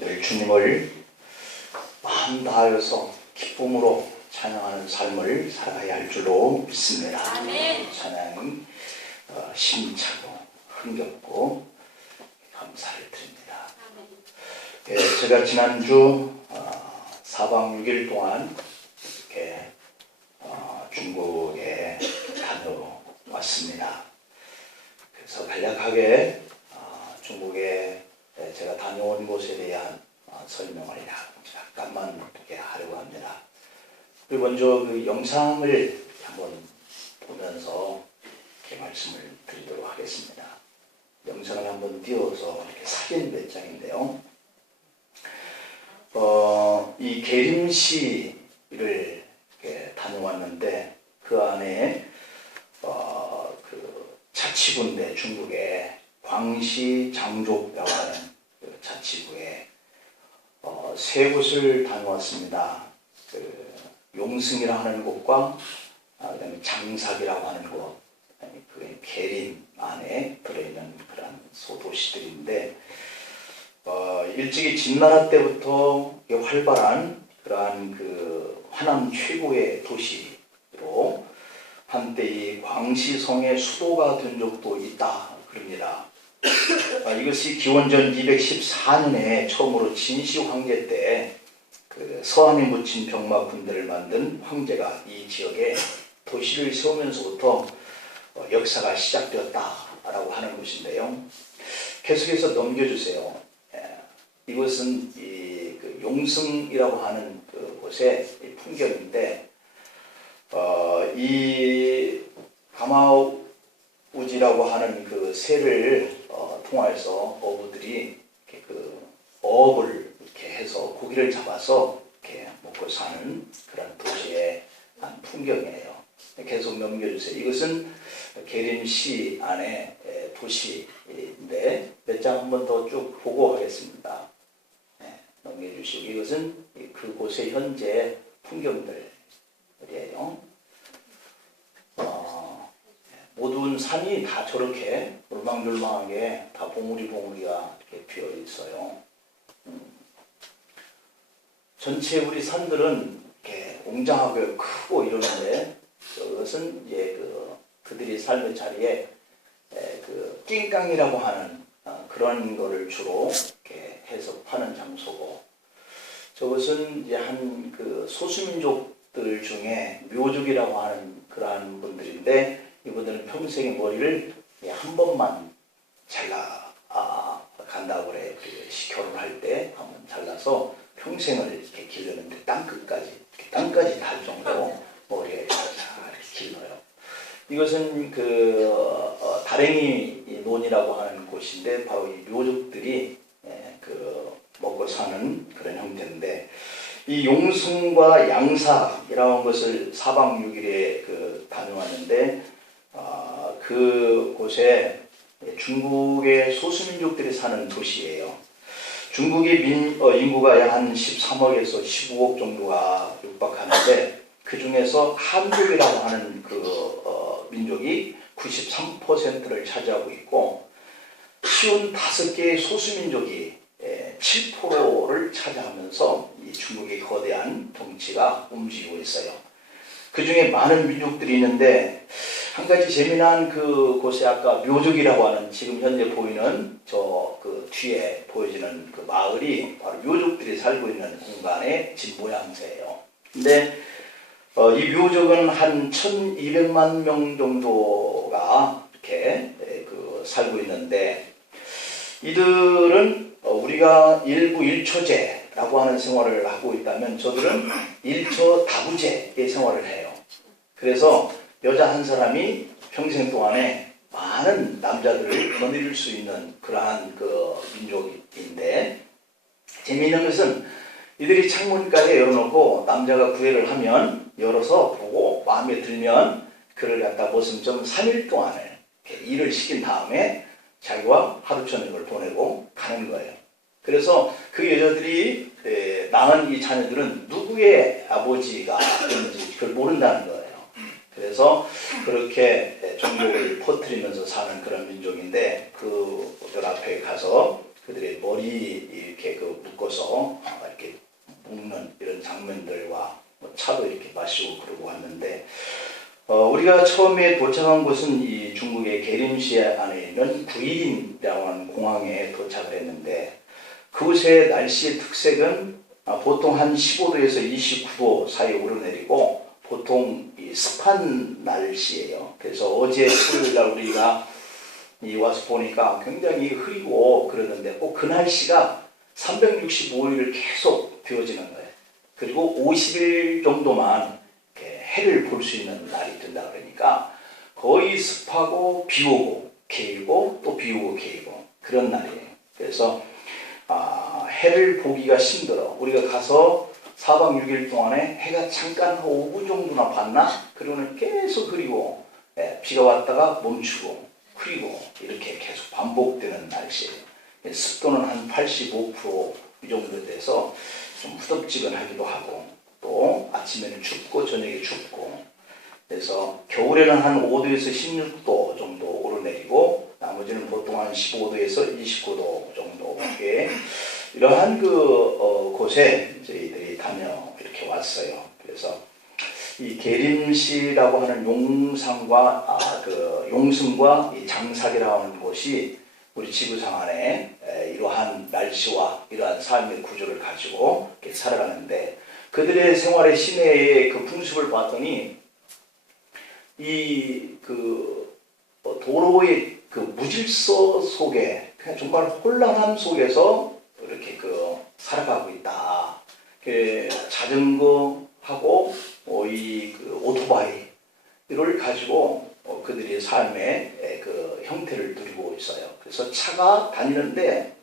늘 주님을 마음 다하여서 기쁨으로 찬양하는 삶을 살아야 할 줄로 믿습니다. 아멘. 찬양이 힘차고 흥겹고 감사를 드립니다. 아멘. 예, 제가 지난주 4박 6일 동안 이렇게 중국에 다녀왔습니다. 그래서 간략하게 중국에 제가 다녀온 곳에 대한 설명을 약간만 이렇게 하려고 합니다. 그리고 먼저 그 영상을 한번 보면서 이렇게 말씀을 드리도록 하겠습니다. 영상을 한번 띄워서 이렇게 사진 몇 장인데요. 이 계림시를 이렇게 다녀왔는데 그 안에 그 자치구인데 중국의 광시 장족이라고 하는 그 자치구에 세 곳을 다녀왔습니다. 그 용승이라고 하는 곳과 그다음에 장삭이라고 하는 곳, 그다음에 그 계림 안에 들어있는 그런 소도시들인데 일찍이 진나라 때부터 활발한 그러한 그 화남 최고의 도시로 한때 이 광시성의 수도가 된 적도 있다 그럽니다. 이것이 기원전 214년에 처음으로 진시 황제 때 그 서함이 묻힌 병마 군대를 만든 황제가 이 지역에 도시를 세우면서부터 역사가 시작되었다라고 하는 것인데요. 계속해서 넘겨주세요. 이것은 그 용승이라고 하는 그 곳의 풍경인데 이 가마우지라고 하는 그 새를 통해서 어부들이 이렇게 그 어업을 이렇게 해서 고기를 잡아서 이렇게 먹고 사는 그런 도시의 한 풍경이에요. 계속 넘겨주세요. 이것은 계림시 안에 도시인데 몇 장 한 번 더 쭉 보고 하겠습니다. 넘겨주시고 이것은 그곳의 현재 풍경들이에요. 모든 산이 다 저렇게 울망졸망하게 다 봉우리가 이렇게 피어 있어요. 전체 우리 산들은 이렇게 웅장하고 크고 이러는데 그것은 이제 그들이 삶의 자리에 그 낑깡이라고 하는 그런 거를 주로 이렇게 해석하는 장소고, 저것은 이제 한 그 소수민족들 중에 묘족이라고 하는 그러한 분들인데 이분들은 평생의 머리를 한 번만 잘라 간다고 그래. 결혼할 때 한번 잘라서 평생을 이렇게 기르는데 땅까지 달 정도로 머리가 이렇게 길어요. 이것은 그 다랭이 논이라고 하는 곳인데 바로 이 묘족들이 그 먹고 사는 그런 형태인데, 이 용승과 양삭이라는 것을 4박 6일에 그 다녀왔는데 그 곳에 중국의 소수민족들이 사는 도시예요. 중국의 인구가 약 한 13억에서 15억 정도가 육박하는데 그 중에서 한족이라고 하는 그 민족이 93%를 차지하고 있고 쉬운 5개의 소수민족이 7%를 차지하면서 이 중국의 거대한 덩치가 움직이고 있어요. 그 중에 많은 민족들이 있는데 한 가지 재미난 그 곳에 아까 묘족이라고 하는 지금 현재 보이는 그 뒤에 보여지는 그 마을이 바로 묘족들이 살고 있는 공간의 집 모양새예요. 근데 이 묘족은 한 1200만 명 정도가 이렇게 그 살고 있는데 이들은 우리가 일부 일초제라고 하는 생활을 하고 있다면 저들은 일초 다부제의 생활을 해요. 그래서 여자 한 사람이 평생 동안에 많은 남자들을 거느릴 수 있는 그러한 그 민족인데, 재미있는 것은 이들이 창문까지 열어놓고 남자가 구애를 하면 열어서 보고 마음에 들면 그를 갖다 머슴점 3일 동안을 일을 시킨 다음에 자기와 하루 저녁을 보내고 가는 거예요. 그래서 그 여자들이 낳은 이 자녀들은 누구의 아버지가 있는지 그걸 모른다는 거예요. 그래서 그렇게 종교를 퍼뜨리면서 사는 그런 민족인데 그들 앞에 가서 그 그들의 머리 이렇게 묶어서 이렇게 묶는 이런 장면들과 차도 이렇게 마시고 그러고 왔는데, 우리가 처음에 도착한 곳은 이 중국의 계림시 안에 있는 구일인이라고 하는 공항에 도착을 했는데, 그곳의 날씨의 특색은 보통 한 15도에서 29도 사이 오르내리고 보통 이 습한 날씨예요. 그래서 어제 토요일날 우리가 와서 보니까 굉장히 흐리고 그러는데 꼭 그 날씨가 365일을 계속 비워지는 거예요. 그리고 50일 정도만 해를 볼 수 있는 날이 된다 그러니까 거의 습하고 비오고 개이고 또 비오고 개이고 그런 날이에요. 그래서 해를 보기가 힘들어. 우리가 가서 4박 6일 동안에 해가 잠깐 한 5분 정도나 봤나? 그러고는 계속 흐리고 비가 왔다가 멈추고 흐리고 이렇게 계속 반복되는 날씨예요. 습도는 한 85%이 정도 돼서 좀 후덥지근하기도 하고 또 아침에는 춥고 저녁에 춥고 그래서 겨울에는 한 5도에서 16도 정도 오르내리고 나머지는 보통 한 15도에서 29도 정도의 이러한 곳에 저희들이 다녀 이렇게 왔어요. 그래서 이 계림시라고 하는 용상과 용승과 이 장삭이라고 하는 곳이 우리 지구상 안에 이러한 날씨와 이러한 삶의 구조를 가지고 이렇게 살아가는데 그들의 생활의 시내의 그 풍습을 봤더니 이 도로의 그 무질서 속에 그냥 정말 혼란함 속에서 이렇게 살아가고 있다. 자전거하고 이 오토바이 이를 가지고 그들의 삶의 그 형태를 누리고 있어요. 그래서 차가 다니는데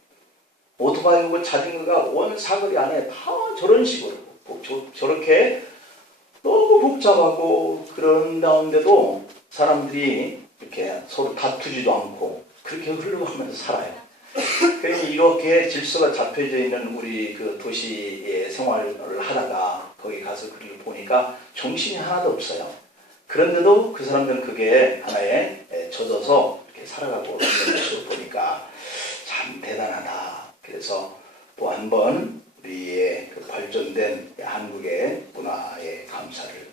오토바이하고 자전거가 온 사거리 안에 다 저런 식으로 저렇게 너무 복잡하고 그런 가운데도 사람들이 이렇게 서로 다투지도 않고 그렇게 흘러가면서 살아요. 그러니 이렇게 질서가 잡혀져 있는 우리 그 도시의 생활을 하다가 거기 가서 그를 보니까 정신이 하나도 없어요. 그런데도 그 사람들은 그게 하나에 젖어서 이렇게 살아가고 있는 것을 보니까 참 대단하다. 그래서 또 한 번 우리의 그 발전된 한국의 문화에 감사를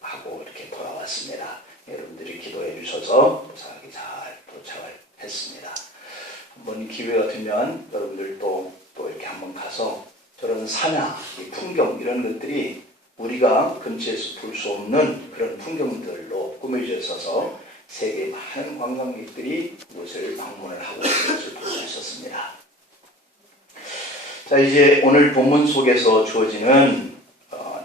하고 이렇게 돌아왔습니다. 여러분들이 기도해 주셔서 무사하게 잘 도착을 했습니다. 한번 기회가 되면 여러분들도 또 이렇게 한번 가서 저런 산야, 이 풍경 이런 것들이 우리가 근처에서 볼 수 없는 그런 풍경들로 꾸며져 있어서 세계 많은 관광객들이 이곳을 방문을 하고 있는 것을 볼 수 있었습니다. 자, 이제 오늘 본문 속에서 주어지는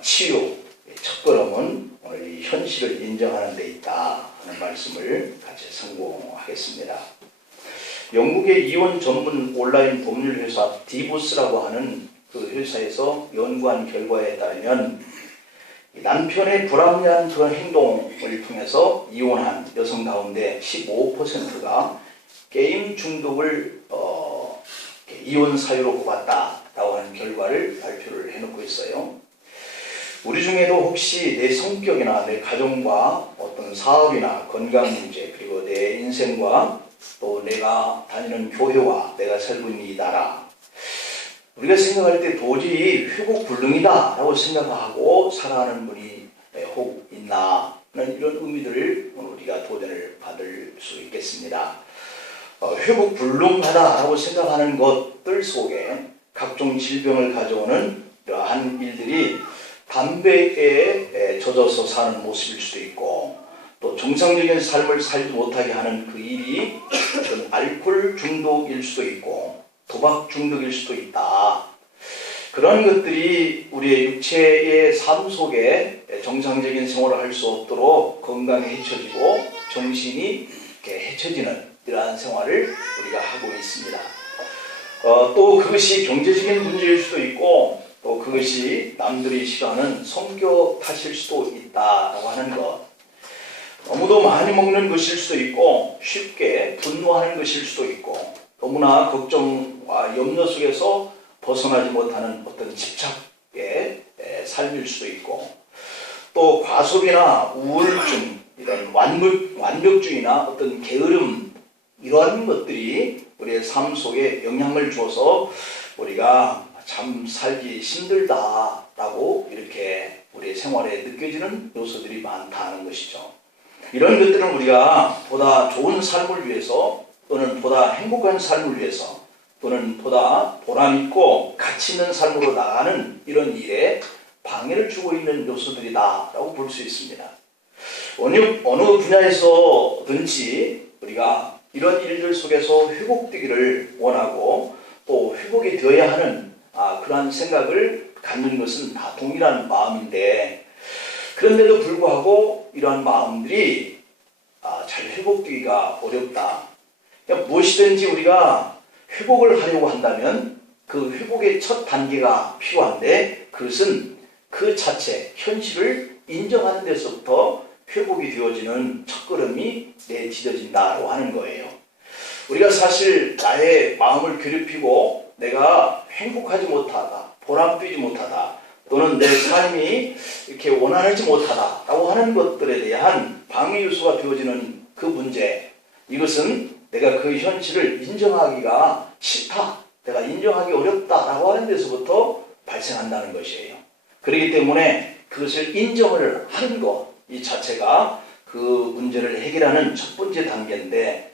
치유, 첫걸음은 오늘 이 현실을 인정하는 데 있다 하는 말씀을 같이 성공하겠습니다. 영국의 이혼 전문 온라인 법률 회사 디보스라고 하는 그 회사에서 연구한 결과에 따르면 남편의 불합리한 그런 행동을 통해서 이혼한 여성 가운데 15%가 게임 중독을 이혼 사유로 꼽았다라고 하는 결과를 발표를 해놓고 있어요. 우리 중에도 혹시 내 성격이나 내 가정과 어떤 사업이나 건강 문제 그리고 내 인생과 또 내가 다니는 교회와 내가 살고 있는 이 나라 우리가 생각할 때 도저히 회복불능이다 라고 생각하고 살아가는 분이 혹 있나 하는 이런 의미들을 우리가 도전을 받을 수 있겠습니다. 회복불능하다 라고 생각하는 것들 속에 각종 질병을 가져오는 이러한 일들이 담배에 젖어서 사는 모습일 수도 있고 또 정상적인 삶을 살지 못하게 하는 그 일이 어떤 알코올 중독일 수도 있고 도박 중독일 수도 있다. 그런 것들이 우리의 육체의 삶 속에 정상적인 생활을 할 수 없도록 건강이 해쳐지고 정신이 이렇게 해쳐지는 이러한 생활을 우리가 하고 있습니다. 또 그것이 경제적인 문제일 수도 있고 또 그것이 남들이 싫어하는 성격 탓일 수도 있다라고 하는 것. 너무도 많이 먹는 것일 수도 있고 쉽게 분노하는 것일 수도 있고 너무나 걱정과 염려 속에서 벗어나지 못하는 어떤 집착의 삶일 수도 있고 또 과소비나 우울증 이런 완벽주의나 어떤 게으름 이러한 것들이 우리의 삶 속에 영향을 줘서 우리가 참 살기 힘들다라고 이렇게 우리의 생활에 느껴지는 요소들이 많다는 것이죠. 이런 것들은 우리가 보다 좋은 삶을 위해서 또는 보다 행복한 삶을 위해서 또는 보다 보람있고 가치 있는 삶으로 나가는 이런 일에 방해를 주고 있는 요소들이다라고 볼 수 있습니다. 어느 분야에서든지 우리가 이런 일들 속에서 회복되기를 원하고 또 회복이 되어야 하는 그러한 생각을 갖는 것은 다 동일한 마음인데, 그런데도 불구하고 이러한 마음들이 잘 회복되기가 어렵다. 그러니까 무엇이든지 우리가 회복을 하려고 한다면 그 회복의 첫 단계가 필요한데, 그것은 그 자체 현실을 인정하는 데서부터 회복이 되어지는 첫걸음이 내딛어진다고 하는 거예요. 우리가 사실 나의 마음을 괴롭히고 내가 행복하지 못하다, 보람되지 못하다, 또는 내 삶이 이렇게 원활하지 못하다라고 하는 것들에 대한 방해 요소가 되어지는 그 문제, 이것은 내가 그 현실을 인정하기가 싫다, 내가 인정하기 어렵다라고 하는 데서부터 발생한다는 것이에요. 그렇기 때문에 그것을 인정을 하는 것, 이 자체가 그 문제를 해결하는 첫 번째 단계인데,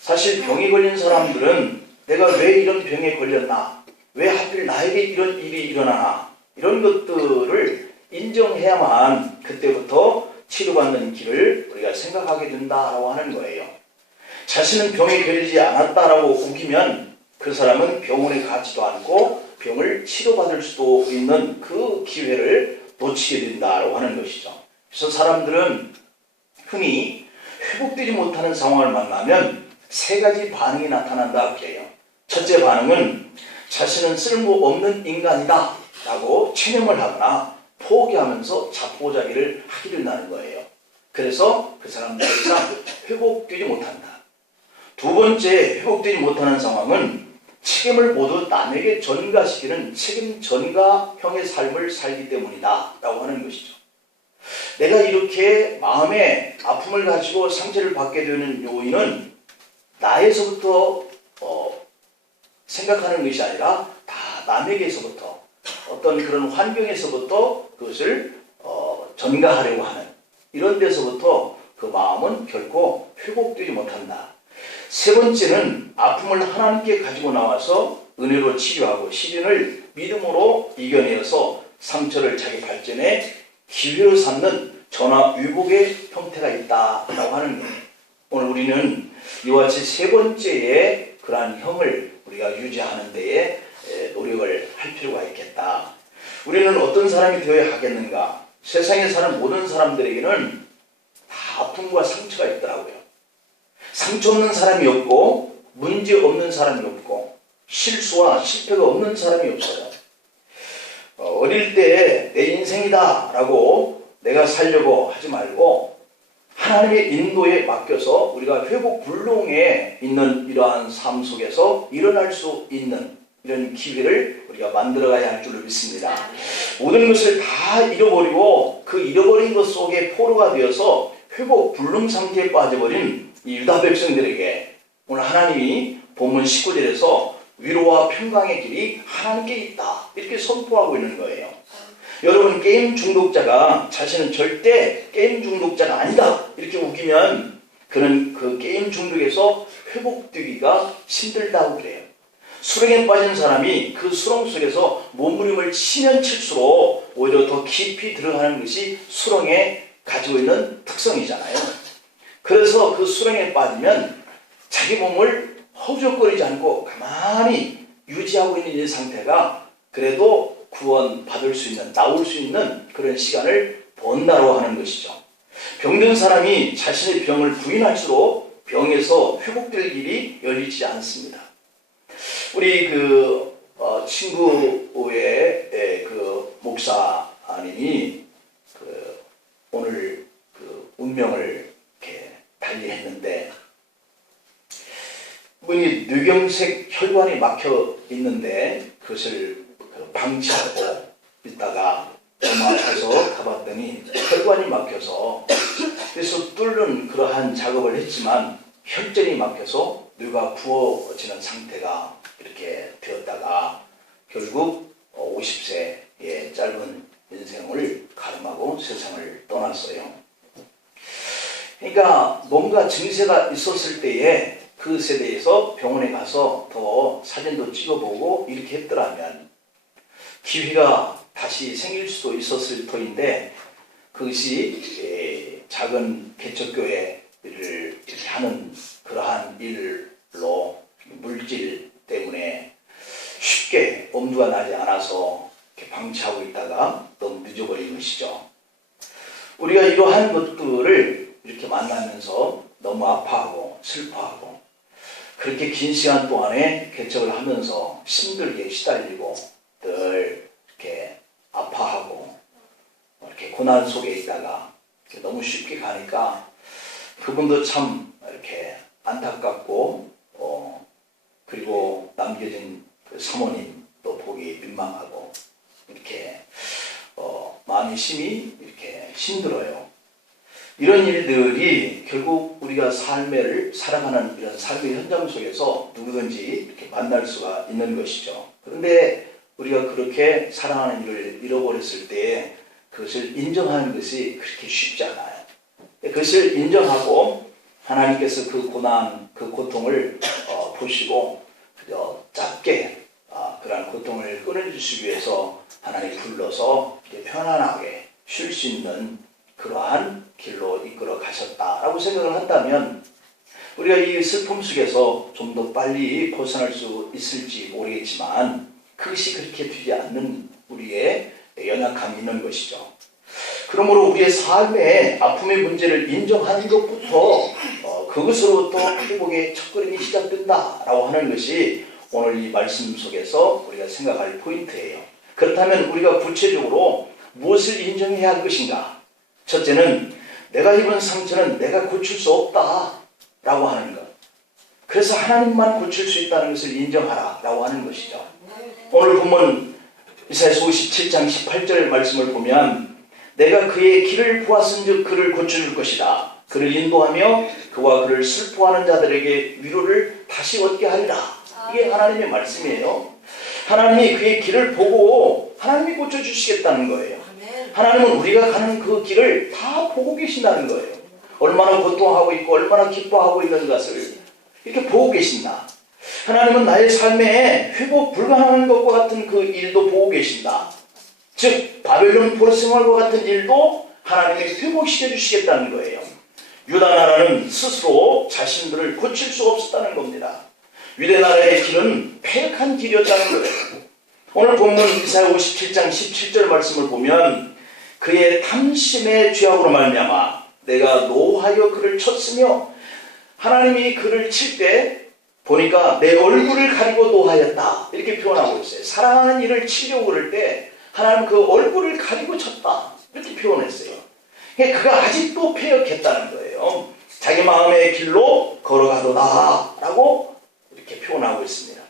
사실 병이 걸린 사람들은 내가 왜 이런 병에 걸렸나, 왜 하필 나에게 이런 일이 일어나나, 이런 것들을 인정해야만 그때부터 치료받는 길을 우리가 생각하게 된다라고 하는 거예요. 자신은 병에 걸리지 않았다라고 우기면 그 사람은 병원에 가지도 않고 병을 치료받을 수도 있는 그 기회를 놓치게 된다라고 하는 것이죠. 그래서 사람들은 흔히 회복되지 못하는 상황을 만나면 세 가지 반응이 나타난다 그래요. 첫째 반응은 자신은 쓸모없는 인간이다 라고 체념을 하거나 포기하면서 자포자기를 하게 된다는 거예요. 그래서 그 사람은 더 이상 회복되지 못한다. 두 번째, 회복되지 못하는 상황은 책임을 모두 남에게 전가시키는 책임 전가형의 삶을 살기 때문이다 라고 하는 것이죠. 내가 이렇게 마음에 아픔을 가지고 상처를 받게 되는 요인은 나에서부터 생각하는 것이 아니라 다 남에게서부터, 어떤 그런 환경에서부터 그것을 전가하려고 하는 이런 데서부터 그 마음은 결코 회복되지 못한다. 세 번째는 아픔을 하나님께 가지고 나와서 은혜로 치료하고 시련을 믿음으로 이겨내어서 상처를 자기 발전의 기회로 삼는 전화위복의 형태가 있다라고 하는 거예요. 오늘 우리는 이와 같이 세 번째의 그러한 형을 우리가 유지하는 데에 노력을 할 필요가 있겠다. 우리는 어떤 사람이 되어야 하겠는가? 세상에 사는 모든 사람들에게는 다 아픔과 상처가 있더라고요. 상처 없는 사람이 없고 문제 없는 사람이 없고 실수와 실패가 없는 사람이 없어요. 어릴 때 내 인생이다 라고 내가 살려고 하지 말고 하나님의 인도에 맡겨서 우리가 회복 불능에 있는 이러한 삶 속에서 일어날 수 있는 이런 기회를 우리가 만들어가야 할 줄로 믿습니다. 모든 것을 다 잃어버리고 그 잃어버린 것 속에 포로가 되어서 회복 불능 상태에 빠져버린 이 유다 백성들에게 오늘 하나님이 본문 19절에서 위로와 평강의 길이 하나님께 있다 이렇게 선포하고 있는 거예요. 여러분, 게임 중독자가 자신은 절대 게임 중독자가 아니다 이렇게 우기면 그는 그 게임 중독에서 회복되기가 힘들다고 그래요. 수렁에 빠진 사람이 그 수렁 속에서 몸부림을 치면 칠수록 오히려 더 깊이 들어가는 것이 수렁에 가지고 있는 특성이잖아요. 그래서 그 수렁에 빠지면 자기 몸을 허우적거리지 않고 가만히 유지하고 있는 이 상태가 그래도 구원받을 수 있는, 나올 수 있는 그런 시간을 번다고 하는 것이죠. 병든 사람이 자신의 병을 부인할수록 병에서 회복될 길이 열리지 않습니다. 우리 친구의 그 목사님이 오늘 운명을 이렇게 달리했는데, 분이 뇌경색 혈관이 막혀 있는데 그것을 방치하고 있다가 엄마 앞에서 가봤더니 혈관이 막혀서 그래서 뚫는 그러한 작업을 했지만 혈전이 막혀서 뇌가 불과 부어지는 상태가 이렇게 되었다가 결국 50세의 짧은 인생을 가름하고 세상을 떠났어요. 그러니까 뭔가 증세가 있었을 때에 그 세대에서 병원에 가서 더 사진도 찍어보고 이렇게 했더라면 기회가 다시 생길 수도 있었을 터인데 그것이 작은 개척교회를 이렇게 하는 그러한 일로 물질 때문에 쉽게 엄두가 나지 않아서 이렇게 방치하고 있다가 너무 늦어버린 것이죠. 우리가 이러한 것들을 이렇게 만나면서 너무 아파하고 슬퍼하고 그렇게 긴 시간 동안에 개척을 하면서 힘들게 시달리고 늘 이렇게 아파하고 이렇게 고난 속에 있다가 너무 쉽게 가니까 그분도 참 이렇게 안타깝고 그리고 남겨진 그 사모님도 보기 민망하고 이렇게 마음이 심히 이렇게 힘들어요. 이런 일들이 결국 우리가 삶을 살아가는 이런 삶의 현장 속에서 누구든지 이렇게 만날 수가 있는 것이죠. 그런데 우리가 그렇게 사랑하는 일을 잃어버렸을 때 그것을 인정하는 것이 그렇게 쉽지 않아요. 그것을 인정하고 하나님께서 그 고난, 그 고통을 보시고 그저 짧게 그러한 고통을 끊어주시기 위해서 하나님 불러서 편안하게 쉴 수 있는 그러한 길로 이끌어 가셨다라고 생각을 한다면 우리가 이 슬픔 속에서 좀 더 빨리 벗어날 수 있을지 모르겠지만 그것이 그렇게 되지 않는 우리의 연약함이 있는 것이죠. 그러므로 우리의 삶의 아픔의 문제를 인정하는 것부터 그것으로부터 회복의 첫걸음이 시작된다라고 하는 것이 오늘 이 말씀 속에서 우리가 생각할 포인트예요. 그렇다면 우리가 구체적으로 무엇을 인정해야 할 것인가? 첫째는 내가 입은 상처는 내가 고칠 수 없다라고 하는 것. 그래서 하나님만 고칠 수 있다는 것을 인정하라라고 하는 것이죠. 오늘 본문 이사야서 57장 18절 말씀을 보면 내가 그의 길을 보았은즉 그를 고쳐줄 것이다. 그를 인도하며 그와 그를 슬퍼하는 자들에게 위로를 다시 얻게 하리라. 이게 하나님의 말씀이에요. 하나님이 그의 길을 보고 하나님이 고쳐주시겠다는 거예요. 하나님은 우리가 가는 그 길을 다 보고 계신다는 거예요. 얼마나 고통하고 있고 얼마나 기뻐하고 있는 것을 이렇게 보고 계신다. 하나님은 나의 삶에 회복 불가능한 것과 같은 그 일도 보고 계신다. 즉 바벨론 포로 생활과 같은 일도 하나님이 회복시켜 주시겠다는 거예요. 유다 나라는 스스로 자신들을 고칠 수 없었다는 겁니다. 유대 나라의 길은 폐역한 길이었다는 거예요. 오늘 본문 이사야 57장 17절 말씀을 보면 그의 탐심의 죄악으로 말미암아 내가 노하여 그를 쳤으며 하나님이 그를 칠 때 보니까 내 얼굴을 가리고 노하였다 이렇게 표현하고 있어요. 사랑하는 이를 치려고 그럴 때 하나님 그 얼굴을 가리고 쳤다 이렇게 표현했어요. 그가 아직도 패역했다는 거예요. 자기 마음의 길로 걸어가도다 라고 이렇게 표현하고 있습니다.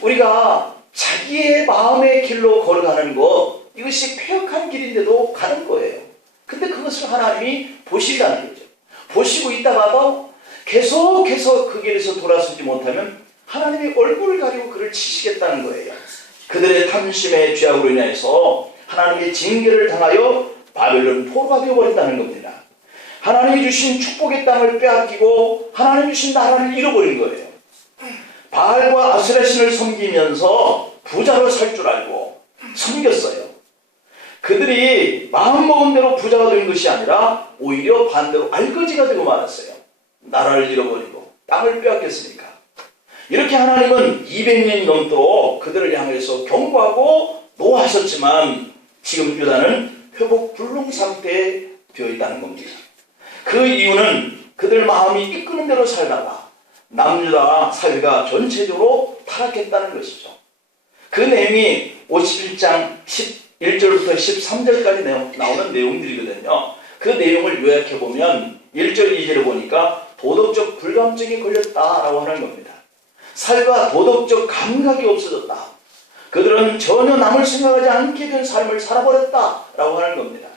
우리가 자기의 마음의 길로 걸어가는 것 이것이 패역한 길인데도 가는 거예요. 근데 그것을 하나님이 보신다는 거죠. 보시고 있다가도 계속해서 그 길에서 돌아서지 못하면 하나님이 얼굴을 가리고 그를 치시겠다는 거예요. 그들의 탐심의 죄악으로 인해서 하나님의 징계를 당하여 바벨론 포로가 되어버린다는 겁니다. 하나님이 주신 축복의 땅을 빼앗기고 하나님이 주신 나라를 잃어버린 거예요. 바알과 아세라 신을 섬기면서 부자로 살 줄 알고 섬겼어요. 그들이 마음먹은 대로 부자가 된 것이 아니라 오히려 반대로 알거지가 되고 말았어요. 나라를 잃어버리고 땅을 빼앗겼으니까. 이렇게 하나님은 200년이 넘도록 그들을 향해서 경고하고 노하셨지만 지금 유다는 회복 불능 상태에 되어 있다는 겁니다. 그 이유는 그들 마음이 이끄는 대로 살다가 남유다 사회가 전체적으로 타락했다는 것이죠. 그 내용이 51장 11절부터 13절까지 나오는 내용들이거든요. 그 내용을 요약해보면 1절 2절을 보니까 도덕적 불감증이 걸렸다라고 하는 겁니다. 사회가 도덕적 감각이 없어졌다. 그들은 전혀 남을 생각하지 않게 된 삶을 살아버렸다라고 하는 겁니다.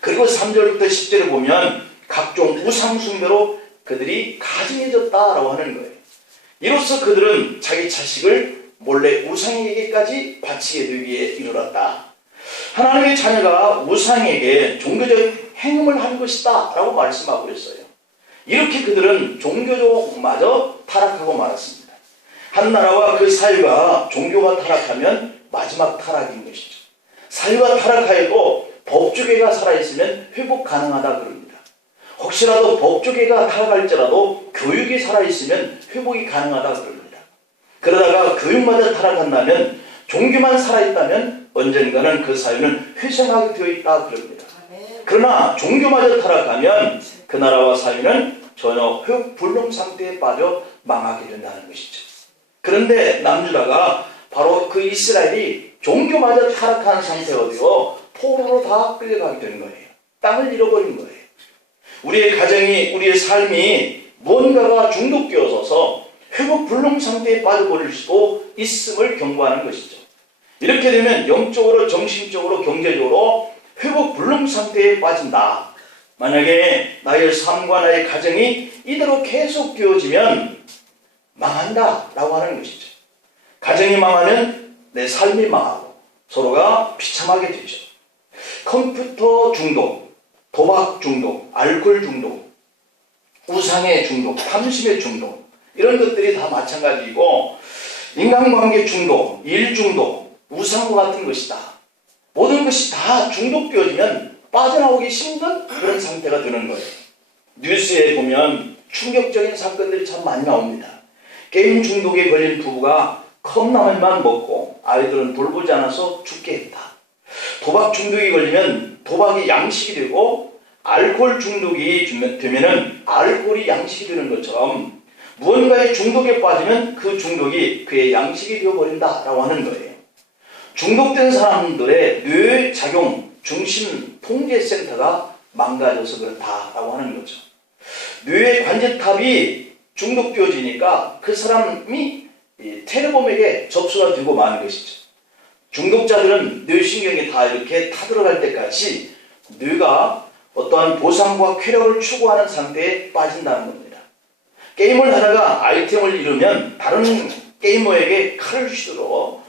그리고 3절부터 10절을 보면 각종 우상 숭배로 그들이 가증해졌다라고 하는 거예요. 이로써 그들은 자기 자식을 몰래 우상에게까지 바치게 되기에 이르렀다. 하나님의 자녀가 우상에게 종교적 행음을 한 것이다 라고 말씀하고 있어요. 이렇게 그들은 종교적마저 타락하고 말았습니다. 한 나라와 그 사회가 종교가 타락하면 마지막 타락인 것이죠. 사회가 타락하여도 법조계가 살아있으면 회복 가능하다 그럽니다. 혹시라도 법조계가 타락할지라도 교육이 살아있으면 회복이 가능하다 그럽니다. 그러다가 교육마저 타락한다면, 종교만 살아있다면 언젠가는 그 사회는 회생하게 되어 있다 그럽니다. 그러나 종교마저 타락하면 그 나라와 사회는 전혀 회복불능 상태에 빠져 망하게 된다는 것이죠. 그런데 남유다가 바로 그 이스라엘이 종교마저 타락한 상태가 되어 포로로 다 끌려가게 되는 거예요. 땅을 잃어버린 거예요. 우리의 가정이, 우리의 삶이 무언가가 중독되어서 회복불능 상태에 빠져버릴 수도 있음을 경고하는 것이죠. 이렇게 되면 영적으로, 정신적으로, 경제적으로 회복불능 상태에 빠진다. 만약에 나의 삶과 나의 가정이 이대로 계속 되어지면 망한다 라고 하는 것이죠. 가정이 망하면 내 삶이 망하고 서로가 비참하게 되죠. 컴퓨터 중독, 도박 중독, 알코올 중독, 우상의 중독, 탐심의 중독, 이런 것들이 다 마찬가지이고, 인간관계 중독, 일 중독, 우상과 같은 것이다. 모든 것이 다 중독되어지면 빠져나오기 힘든 그런 상태가 되는 거예요. 뉴스에 보면 충격적인 사건들이 참 많이 나옵니다. 게임 중독에 걸린 부부가 컵라면만 먹고 아이들은 돌보지 않아서 죽게 했다. 도박 중독이 걸리면 도박이 양식이 되고, 알코올 중독이 되면은 알코올이 양식이 되는 것처럼 무언가의 중독에 빠지면 그 중독이 그의 양식이 되어버린다라고 하는 거예요. 중독된 사람들의 뇌작용 중심 통제센터가 망가져서 그렇다라고 하는 거죠. 뇌의 관제탑이 중독되어지니까 그 사람이 테레범에게 접수가 되고 마는 것이죠. 중독자들은 뇌신경이 다 이렇게 타들어갈 때까지 뇌가 어떠한 보상과 쾌락을 추구하는 상태에 빠진다는 겁니다. 게임을 하다가 아이템을 잃으면 다른 게이머에게 칼을 휘두르어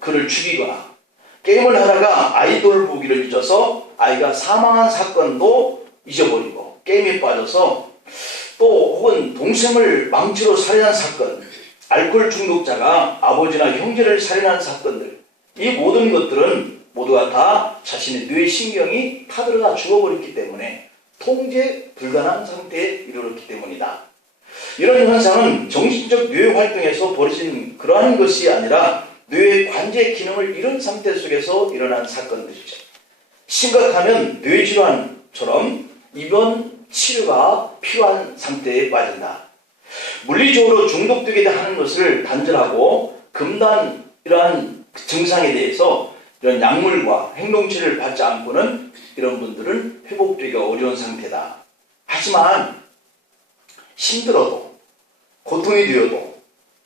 그를 죽이거나, 게임을 하다가 아이돌 보기를 잊어서 아이가 사망한 사건도 잊어버리고, 게임에 빠져서 또 혹은 동생을 망치로 살인한 사건, 알코올 중독자가 아버지나 형제를 살인한 사건들, 이 모든 것들은 모두가 다 자신의 뇌신경이 타들어가 죽어버렸기 때문에 통제 불가능한 상태에 이르렀기 때문이다. 이런 현상은 정신적 뇌 활동에서 벌어진 그러한 것이 아니라 뇌의 관제 기능을 잃은 상태 속에서 일어난 사건들이죠. 심각하면 뇌질환처럼 입원 치료가 필요한 상태에 빠진다. 물리적으로 중독되게 하는 것을 단절하고 금단 이러한 증상에 대해서 이런 약물과 행동치료를 받지 않고는 이런 분들은 회복되기가 어려운 상태다. 하지만 힘들어도, 고통이 되어도,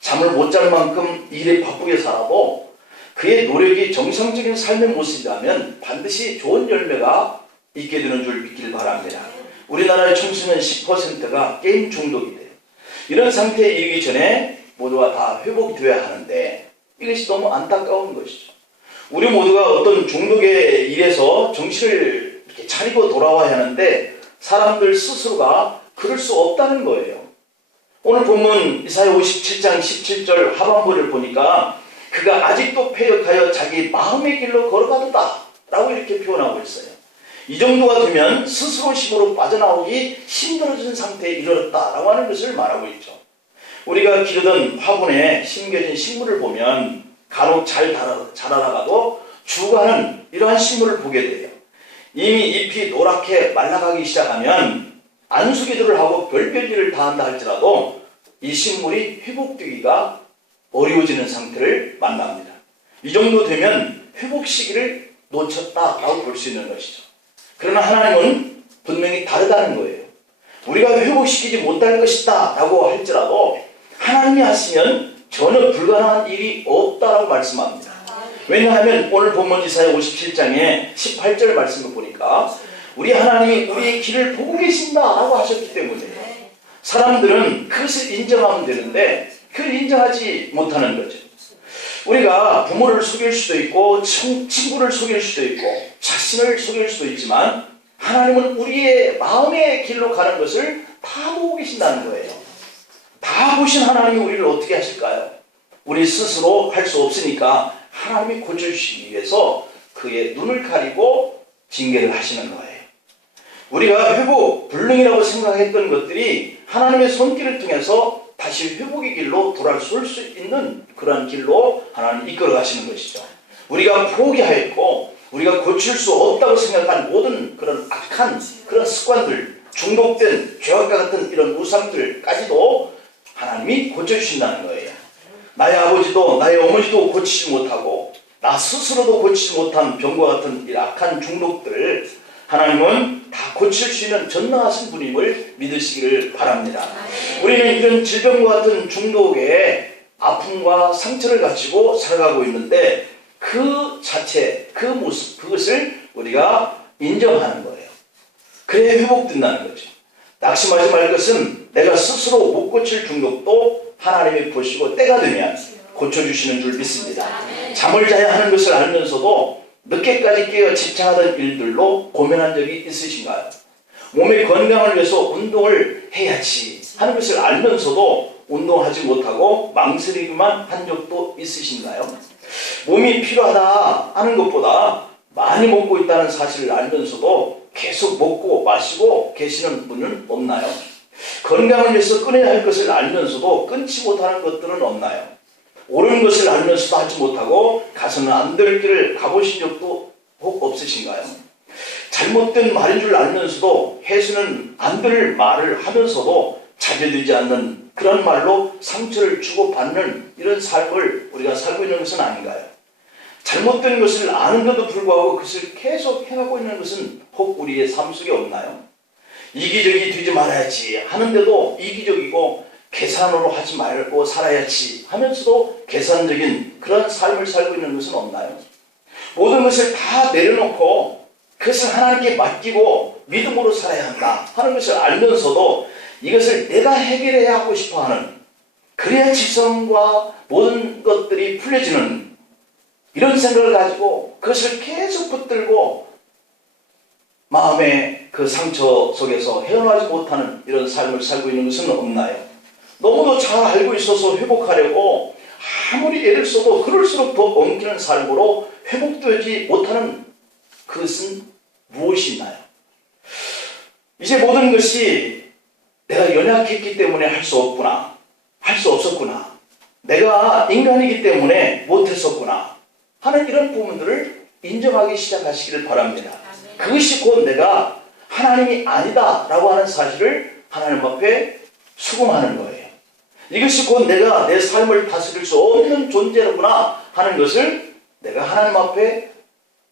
잠을 못 잘 만큼 일에 바쁘게 살아도 그의 노력이 정상적인 삶의 모습이라면 반드시 좋은 열매가 있게 되는 줄 믿길 바랍니다. 우리나라의 청소년 10%가 게임 중독이 돼요. 이런 상태에 이르기 전에 모두가 다 회복이 되어야 하는데 이것이 너무 안타까운 것이죠. 우리 모두가 어떤 중독의 일에서 정신을 이렇게 차리고 돌아와야 하는데 사람들 스스로가 그럴 수 없다는 거예요. 오늘 본문 이사야 57장 17절 하반부를 보니까 그가 아직도 패역하여 자기 마음의 길로 걸어가도다 라고 이렇게 표현하고 있어요. 이 정도가 되면 스스로 힘으로 빠져나오기 힘들어진 상태에 이르렀다라고 하는 것을 말하고 있죠. 우리가 기르던 화분에 심겨진 식물을 보면 간혹 잘 자라다가도 죽어가는 이러한 식물을 보게 돼요. 이미 잎이 노랗게 말라가기 시작하면 안수기도를 하고 별별 일을 다 한다 할지라도 이 식물이 회복되기가 어려워지는 상태를 만납니다. 이 정도 되면 회복 시기를 놓쳤다라고 볼 수 있는 것이죠. 그러나 하나님은 분명히 다르다는 거예요. 우리가 회복시키지 못할 것이다 라고 할지라도 하나님이 하시면 전혀 불가능한 일이 없다라고 말씀합니다. 왜냐하면 오늘 본문 이사야 57장에 18절 말씀을 보니까 우리 하나님이 우리의 길을 보고 계신다라고 하셨기 때문에 사람들은 그것을 인정하면 되는데 그걸 인정하지 못하는 거죠. 우리가 부모를 속일 수도 있고 친구를 속일 수도 있고 자신을 속일 수도 있지만 하나님은 우리의 마음의 길로 가는 것을 다 보고 계신다는 거예요. 다 보신 하나님이 우리를 어떻게 하실까요? 우리 스스로 할 수 없으니까 하나님이 고쳐주시기 위해서 그의 눈을 가리고 징계를 하시는 거예요. 우리가 회복 불능이라고 생각했던 것들이 하나님의 손길을 통해서 다시 회복의 길로 돌아설 수 있는 그런 길로 하나님 이끌어 가시는 것이죠. 우리가 포기하였고 우리가 고칠 수 없다고 생각한 모든 그런 악한 그런 습관들, 중독된 죄악과 같은 이런 우상들까지도 하나님이 고쳐주신다는 거예요. 나의 아버지도 나의 어머니도 고치지 못하고 나 스스로도 고치지 못한 병과 같은 이 악한 중독들 하나님은 다 고칠 수 있는 전능하신 분임을 믿으시기를 바랍니다. 우리는 이런 질병과 같은 중독의 아픔과 상처를 가지고 살아가고 있는데 그 자체, 그 모습, 그것을 우리가 인정하는 거예요. 그래야 회복된다는 거죠. 낙심하지 말 것은 내가 스스로 못 고칠 중독도 하나님이 보시고 때가 되면 고쳐주시는 줄 믿습니다. 잠을 자야 하는 것을 알면서도 늦게까지 깨어 집착하던 일들로 고민한 적이 있으신가요? 몸의 건강을 위해서 운동을 해야지 하는 것을 알면서도 운동하지 못하고 망설이기만 한 적도 있으신가요? 몸이 필요하다 하는 것보다 많이 먹고 있다는 사실을 알면서도 계속 먹고 마시고 계시는 분은 없나요? 건강을 위해서 끊어야 할 것을 알면서도 끊지 못하는 것들은 없나요? 옳은 것을 알면서도 하지 못하고 가서는 안 될 길을 가보신 적도 혹 없으신가요? 잘못된 말인 줄 알면서도 해서는 안 될 말을 하면서도 자제되지 않는 그런 말로 상처를 주고받는 이런 삶을 우리가 살고 있는 것은 아닌가요? 잘못된 것을 아는데도 불구하고 그것을 계속 행하고 있는 것은 혹 우리의 삶 속에 없나요? 이기적이 되지 말아야지 하는데도 이기적이고 계산으로 하지 말고 살아야지 하면서도 계산적인 그런 삶을 살고 있는 것은 없나요? 모든 것을 다 내려놓고 그것을 하나님께 맡기고 믿음으로 살아야 한다 하는 것을 알면서도 이것을 내가 해결해야 하고 싶어하는 그래야 직성과 모든 것들이 풀려지는 이런 생각을 가지고 그것을 계속 붙들고 마음의 그 상처 속에서 헤어나지 못하는 이런 삶을 살고 있는 것은 없나요? 너무도 잘 알고 있어서 회복하려고 아무리 애를 써도 그럴수록 더 엉키는 삶으로 회복되지 못하는 그것은 무엇이 있나요? 이제 모든 것이 내가 연약했기 때문에 할 수 없구나, 할 수 없었구나, 내가 인간이기 때문에 못했었구나 하는 이런 부분들을 인정하기 시작하시기를 바랍니다. 그것이 곧 내가 하나님이 아니다 라고 하는 사실을 하나님 앞에 수긍하는 거예요. 이것이 곧 내가 내 삶을 다스릴 수 없는 존재로구나 하는 것을 내가 하나님 앞에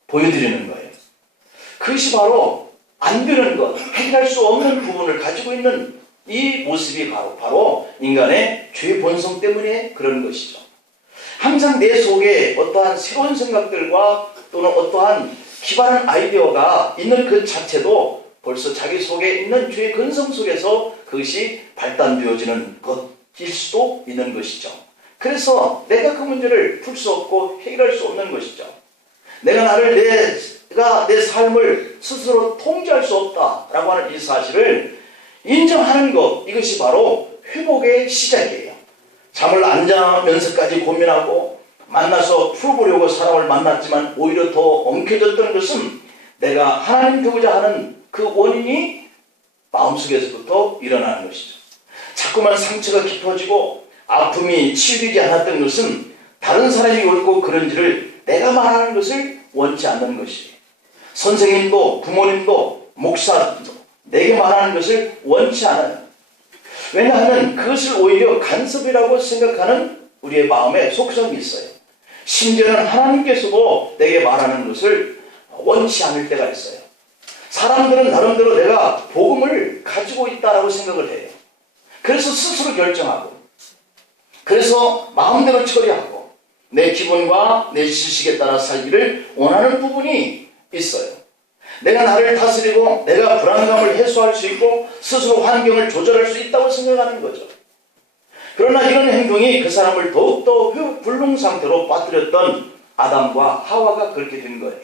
보여드리는 거예요. 그것이 바로 안 되는 것, 해결할 수 없는 부분을 가지고 있는 이 모습이 바로 인간의 죄 본성 때문에 그런 것이죠. 항상 내 속에 어떠한 새로운 생각들과 또는 어떠한 기발한 아이디어가 있는 그 자체도 벌써 자기 속에 있는 죄의 근성 속에서 그것이 발단되어지는 것일 수도 있는 것이죠. 그래서 내가 그 문제를 풀 수 없고 해결할 수 없는 것이죠. 내가 내 삶을 스스로 통제할 수 없다라고 하는 이 사실을 인정하는 것, 이것이 바로 회복의 시작이에요. 잠을 안 자면서까지 고민하고 만나서 풀어보려고 사람을 만났지만 오히려 더 엉켜졌던 것은 내가 하나님 되고자 하는 그 원인이 마음속에서부터 일어나는 것이죠. 자꾸만 상처가 깊어지고 아픔이 치유되지 않았던 것은 다른 사람이 옳고 그런지를 내가 말하는 것을 원치 않는 것이에요. 선생님도 부모님도 목사도 내게 말하는 것을 원치 않아요. 왜냐하면 그것을 오히려 간섭이라고 생각하는 우리의 마음에 속성이 있어요. 심지어는 하나님께서도 내게 말하는 것을 원치 않을 때가 있어요. 사람들은 나름대로 내가 복음을 가지고 있다라고 생각을 해요. 그래서 스스로 결정하고, 그래서 마음대로 처리하고 내 기분과 내 지식에 따라 살기를 원하는 부분이 있어요. 내가 나를 다스리고 내가 불안감을 해소할 수 있고 스스로 환경을 조절할 수 있다고 생각하는 거죠. 그러나 이런 행동이 그 사람을 더욱더 불능 상태로 빠뜨렸던 아담과 하와가 그렇게 된 거예요.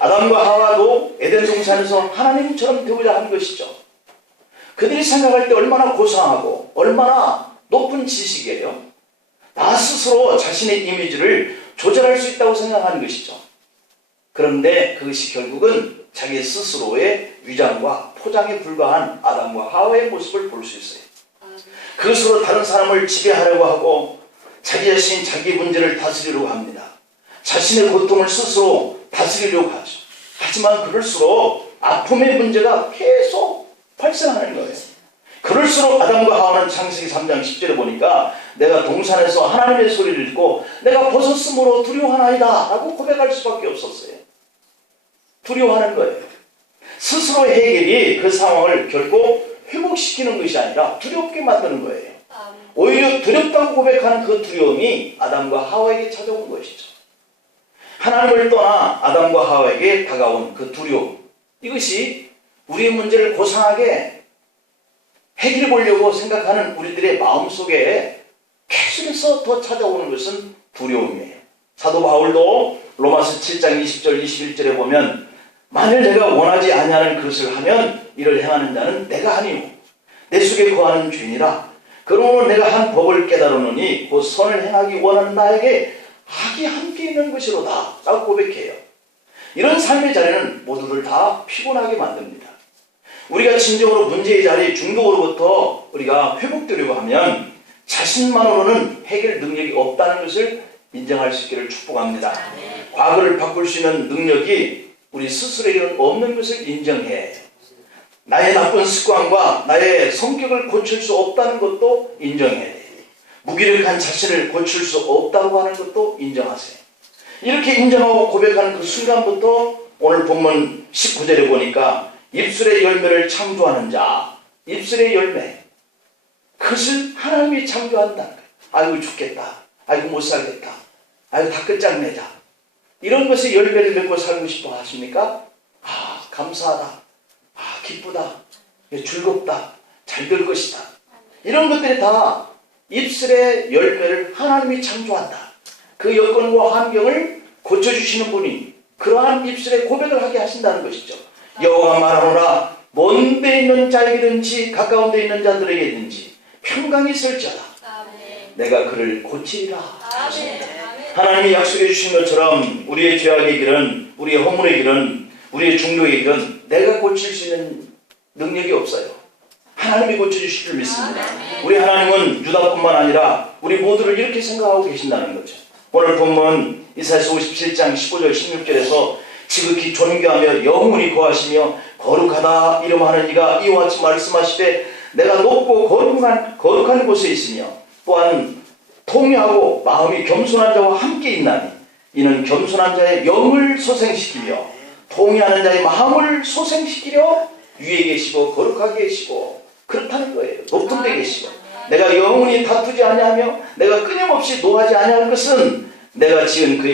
아담과 하와도 에덴 동산에서 하나님처럼 되고자 한 것이죠. 그들이 생각할 때 얼마나 고상하고 얼마나 높은 지식이에요. 나 스스로 자신의 이미지를 조절할 수 있다고 생각하는 것이죠. 그런데 그것이 결국은 자기 스스로의 위장과 포장에 불과한 아담과 하와의 모습을 볼 수 있어요. 그것으로 다른 사람을 지배하려고 하고 자기 자신 자기 문제를 다스리려고 합니다. 자신의 고통을 스스로 다스리려고 하죠. 하지만 그럴수록 아픔의 문제가 계속 발생하는 거예요. 그럴수록 아담과 하와는 창세기 3장 10절에 보니까 내가 동산에서 하나님의 소리를 듣고 내가 벗었으므로 두려워하나이다 라고 고백할 수밖에 없었어요. 두려워하는 거예요. 스스로의 해결이 그 상황을 결코 회복시키는 것이 아니라 두렵게 만드는 거예요. 오히려 두렵다고 고백하는 그 두려움이 아담과 하와에게 찾아온 것이죠. 하나님을 떠나 아담과 하와에게 다가온 그 두려움, 이것이 우리의 문제를 고상하게 해결해 보려고 생각하는 우리들의 마음속에 계속해서 더 찾아오는 것은 두려움이에요. 사도 바울도 로마서 7장 20절 21절에 보면 만일 내가 원하지 아니하는 그것을 하면 이를 행하는 자는 내가 아니오 내 속에 거하는 죄니라. 그러므로 내가 한 법을 깨달으노니 곧 선을 행하기 원하는 나에게 악이 함께 있는 것이로다 라고 고백해요. 이런 삶의 자리는 모두를 다 피곤하게 만듭니다. 우리가 진정으로 문제의 자리 중독으로부터 우리가 회복되려고 하면 자신만으로는 해결 능력이 없다는 것을 인정할 수 있기를 축복합니다. 과거를 바꿀 수 있는 능력이 우리 스스로에게는 없는 것을 인정해 나의 나쁜 습관과 나의 성격을 고칠 수 없다는 것도 인정해 무기력한 자신을 고칠 수 없다고 하는 것도 인정하세요. 이렇게 인정하고 고백하는 그 순간부터 오늘 본문 19절에 보니까 입술의 열매를 창조하는 자, 입술의 열매, 그것을 하나님이 창조한다는 거예요. 아이고 죽겠다, 아이고 못 살겠다, 아이고 다 끝장내자, 이런 것에 열매를 맺고 살고 싶어 하십니까? 아 감사하다, 아 기쁘다, 즐겁다, 잘 될 것이다, 이런 것들이 다 입술의 열매를 하나님이 창조한다. 그 여건과 환경을 고쳐주시는 분이 그러한 입술의 고백을 하게 하신다는 것이죠. 여호와가 말하노라 먼 데 있는 자에게든지 가까운 데 있는 자들에게든지 평강이 있을지어다. 내가 그를 고치리라. 하나님이 약속해 주신 것처럼 우리의 죄악의 길은, 우리의 허물의 길은, 우리의 중독의 길은 내가 고칠 수 있는 능력이 없어요. 하나님이 고쳐주실 줄 믿습니다. 우리 하나님은 유다뿐만 아니라 우리 모두를 이렇게 생각하고 계신다는 거죠. 오늘 본문 이사야서 57장 15절 16절에서 지극히 존귀하며 영원히 거하시며 거룩하다 이름하는 이가 이와 같이 말씀하시되 내가 높고 거룩한 곳에 있으며 또한 통회하고 마음이 겸손한 자와 함께 있나니 이는 겸손한 자의 영을 소생시키며 통회하는 자의 마음을 소생시키려 위에 계시고 거룩하게 계시고 그렇다는 거예요. 높은 데 계시고 내가 영원히 다투지 아니하며 내가 끊임없이 노하지 아니할 것은 내가 지은 그의